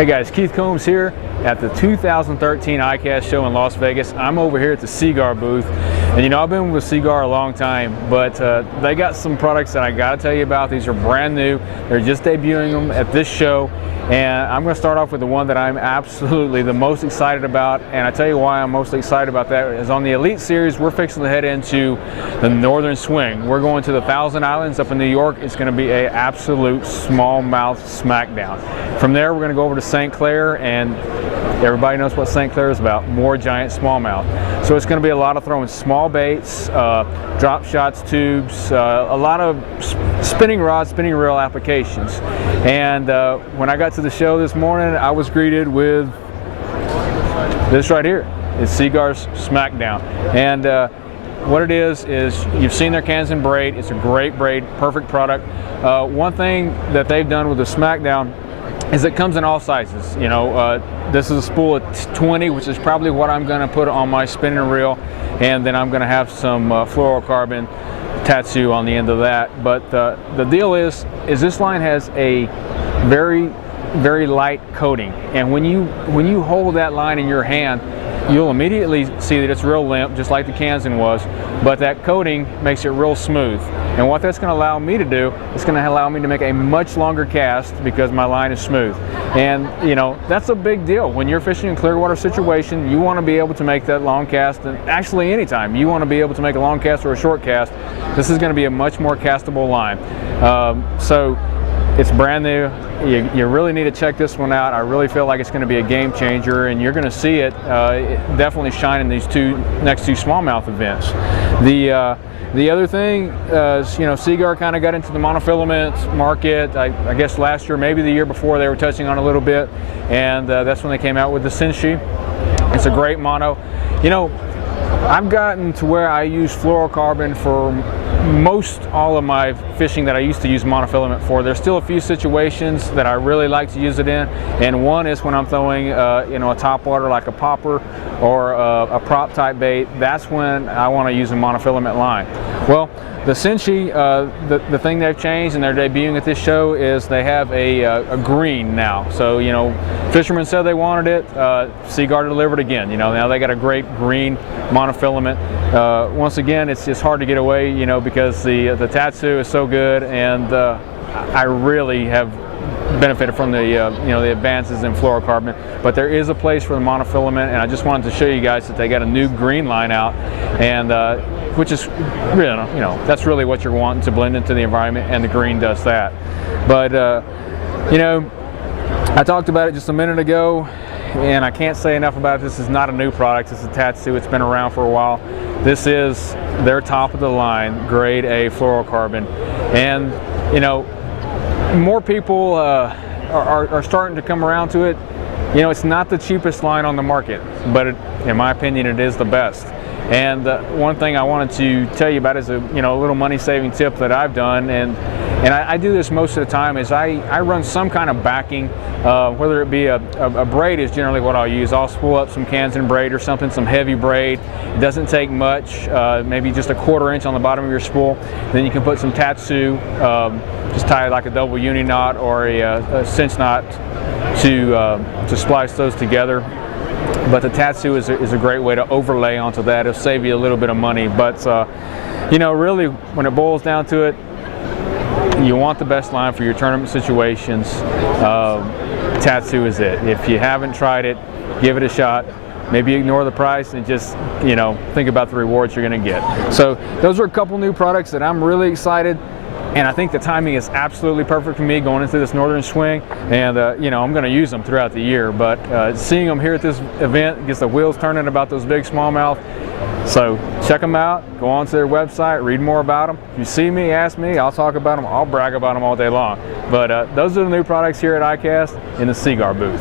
Hey guys, Keith Combs here at the 2013 ICAST show in Las Vegas. I'm over here at the Seaguar booth, and you know, I've been with Seaguar a long time, but they got some products that I got to tell you about. These are brand new. They're just debuting them at this show, and I'm going to start off with the one that I'm absolutely the most excited about. And I tell you why I'm mostly excited about that is on the Elite Series, we're fixing to head into the Northern Swing. We're going to the Thousand Islands up in New York. It's going to be an absolute smallmouth smackdown. From there, we're going to go over to St. Clair, and everybody knows what St. Clair is about, more giant smallmouth. So it's going to be a lot of throwing small baits, drop shots, tubes, a lot of spinning rod, spinning reel applications. And when I got to the show this morning, I was greeted with this right here. It's Seaguar's Smackdown. And what it is you've seen their Kansan braid. It's a great braid, perfect product. One thing that they've done with the Smackdown is it comes in all sizes. You know, this is a spool of 20, which is probably what I'm going to put on my spinning reel, and then I'm going to have some fluorocarbon Tatsu on the end of that. But the deal is this line has a very, very light coating, and when you hold that line in your hand, you'll immediately see that it's real limp, just like the Kansan was, but that coating makes it real smooth. And what that's going to allow me to do, it's going to allow me to make a much longer cast because my line is smooth. And you know, that's a big deal. When you're fishing in clear water situation, you want to be able to make that long cast, and actually anytime you want to be able to make a long cast or a short cast, this is going to be a much more castable line. So it's brand new. You really need to check this one out. I really feel like it's going to be a game changer, and you're going to see it definitely shine in these next two smallmouth events. The other thing is, you know, Seaguar kind of got into the monofilament market. I guess last year, maybe the year before, they were touching on a little bit, and that's when they came out with the Senshi. It's a great mono. You know, I've gotten to where I use fluorocarbon for most all of my fishing that I used to use monofilament for. There's still a few situations that I really like to use it in, and one is when I'm throwing you know, a topwater like a popper or a prop type bait. That's when I want to use a monofilament line. Well, the Senshi, the thing they've changed and they're debuting at this show is they have a green now. So, you know, fishermen said they wanted it, Seaguar delivered again. You know, now they got a great green monofilament. Once again, it's just hard to get away, you know, because the Tatsu is so good, and I really have benefited from the you know, the advances in fluorocarbon. But there is a place for the monofilament, and I just wanted to show you guys that they got a new green line out, and which is really, you know, that's really what you're wanting to blend into the environment, and the green does that. But you know, I talked about it just a minute ago, and I can't say enough about it. This is not a new product. This is a Tatsu. It's been around for a while. This is their top of the line grade A fluorocarbon, and you know, more people are starting to come around to it. You know, it's not the cheapest line on the market, but in my opinion, it is the best. And one thing I wanted to tell you about is a little money-saving tip that I've done, and I do this most of the time, is I run some kind of backing, whether it be a braid is generally what I'll use. I'll spool up some Kansan braid or something, some heavy braid. It doesn't take much, maybe just a 1/4 inch on the bottom of your spool. Then you can put some Tatsu, just tie like a double uni knot or a cinch knot to splice those together. But the Tatsu is a great way to overlay onto that. It'll save you a little bit of money. But you know, really, when it boils down to it, you want the best line for your tournament situations. Tatsu is it. If you haven't tried it, give it a shot. Maybe ignore the price and just, you know, think about the rewards you're going to get. So those are a couple new products that I'm really excited. And I think the timing is absolutely perfect for me going into this Northern Swing, and you know, I'm going to use them throughout the year. But seeing them here at this event gets the wheels turning about those big smallmouth. So check them out. Go on to their website, read more about them. If you see me, ask me. I'll talk about them. I'll brag about them all day long. But those are the new products here at ICAST in the Seaguar booth.